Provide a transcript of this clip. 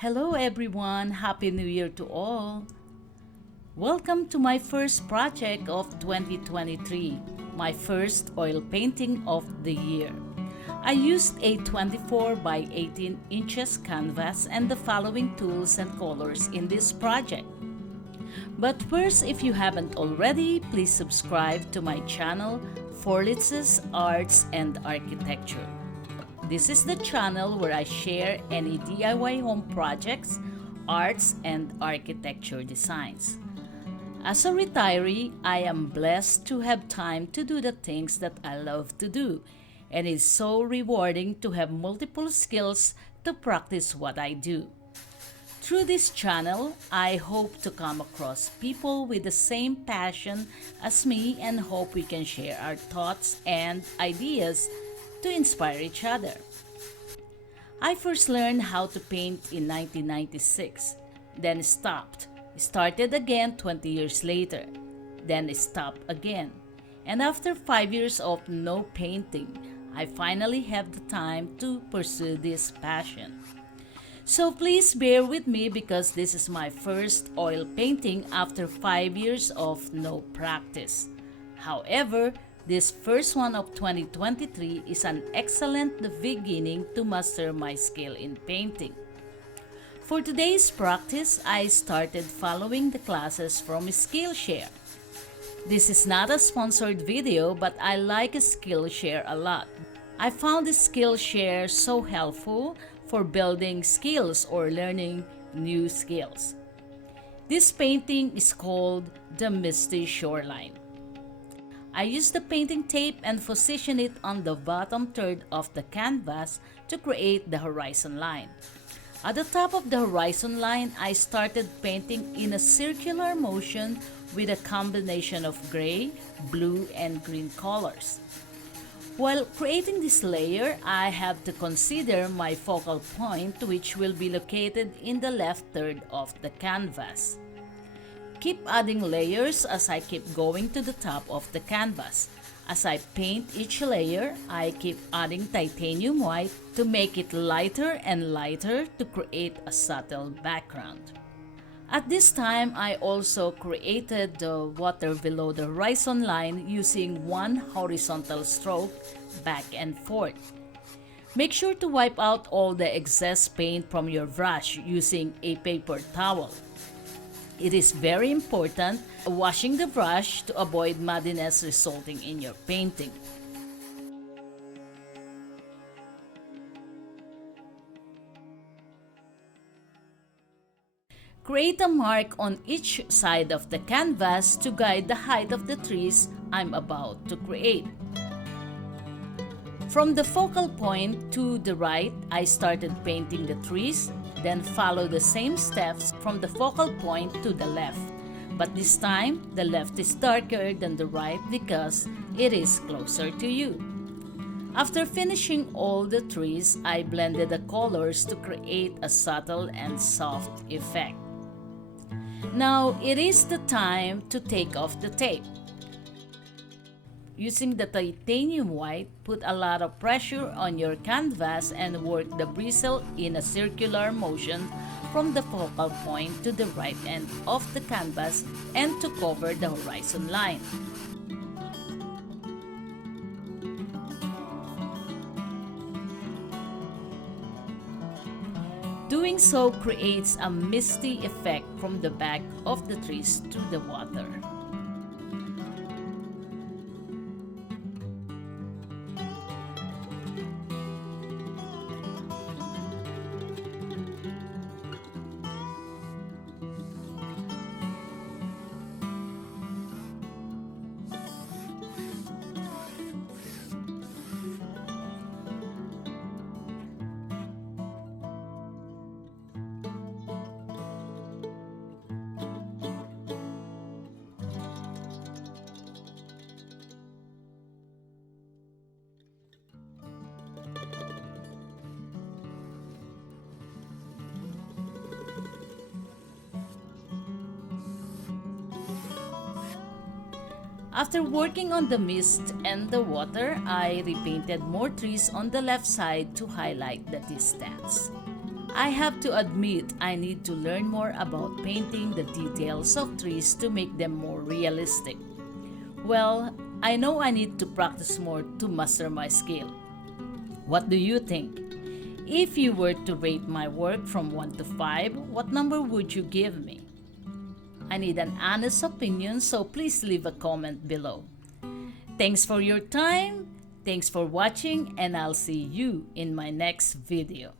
Hello everyone, Happy New Year to all. Welcome to my first project of 2023, my first oil painting of the year. I used a 24 by 18 inches canvas and the following tools and colors in this project. But first, if you haven't already, please subscribe to my channel, Forlitz's Arts and Architecture. This is the channel where I share any DIY home projects, arts, and architecture designs. As a retiree, I am blessed to have time to do the things that I love to do, and it's so rewarding to have multiple skills to practice what I do. Through this channel, I hope to come across people with the same passion as me and hope we can share our thoughts and ideas to inspire each other. I first learned how to paint in 1996, then stopped, started again 20 years later, then stopped again. And after 5 years of no painting, I finally have the time to pursue this passion. So please bear with me because this is my first oil painting after 5 years of no practice. However, this first one of 2023 is an excellent beginning to master my skill in painting. For today's practice, I started following the classes from Skillshare. This is not a sponsored video, but I like Skillshare a lot. I found Skillshare so helpful for building skills or learning new skills. This painting is called The Misty Shoreline. I used the painting tape and position it on the bottom third of the canvas to create the horizon line. At the top of the horizon line, I started painting in a circular motion with a combination of gray, blue, and green colors. While creating this layer, I have to consider my focal point, which will be located in the left third of the canvas. Keep adding layers as I keep going to the top of the canvas. As I paint each layer, I keep adding titanium white to make it lighter and lighter to create a subtle background. At this time, I also created the water below the horizon line using one horizontal stroke back and forth. Make sure to wipe out all the excess paint from your brush using a paper towel. It is very important washing the brush to avoid muddiness resulting in your painting. Create a mark on each side of the canvas to guide the height of the trees I'm about to create. From the focal point to the right, I started painting the trees, then follow the same steps from the focal point to the left. But this time, the left is darker than the right because it is closer to you. After finishing all the trees, I blended the colors to create a subtle and soft effect. Now, it is the time to take off the tape. Using the titanium white, put a lot of pressure on your canvas and work the bristle in a circular motion from the focal point to the right end of the canvas and to cover the horizon line. Doing so creates a misty effect from the back of the trees to the water. After working on the mist and the water, I repainted more trees on the left side to highlight the distance. I have to admit I need to learn more about painting the details of trees to make them more realistic. Well, I know I need to practice more to master my skill. What do you think? If you were to rate my work from 1 to 5, what number would you give me? I need an honest opinion, so please leave a comment below. Thanks for your time, thanks for watching, and I'll see you in my next video.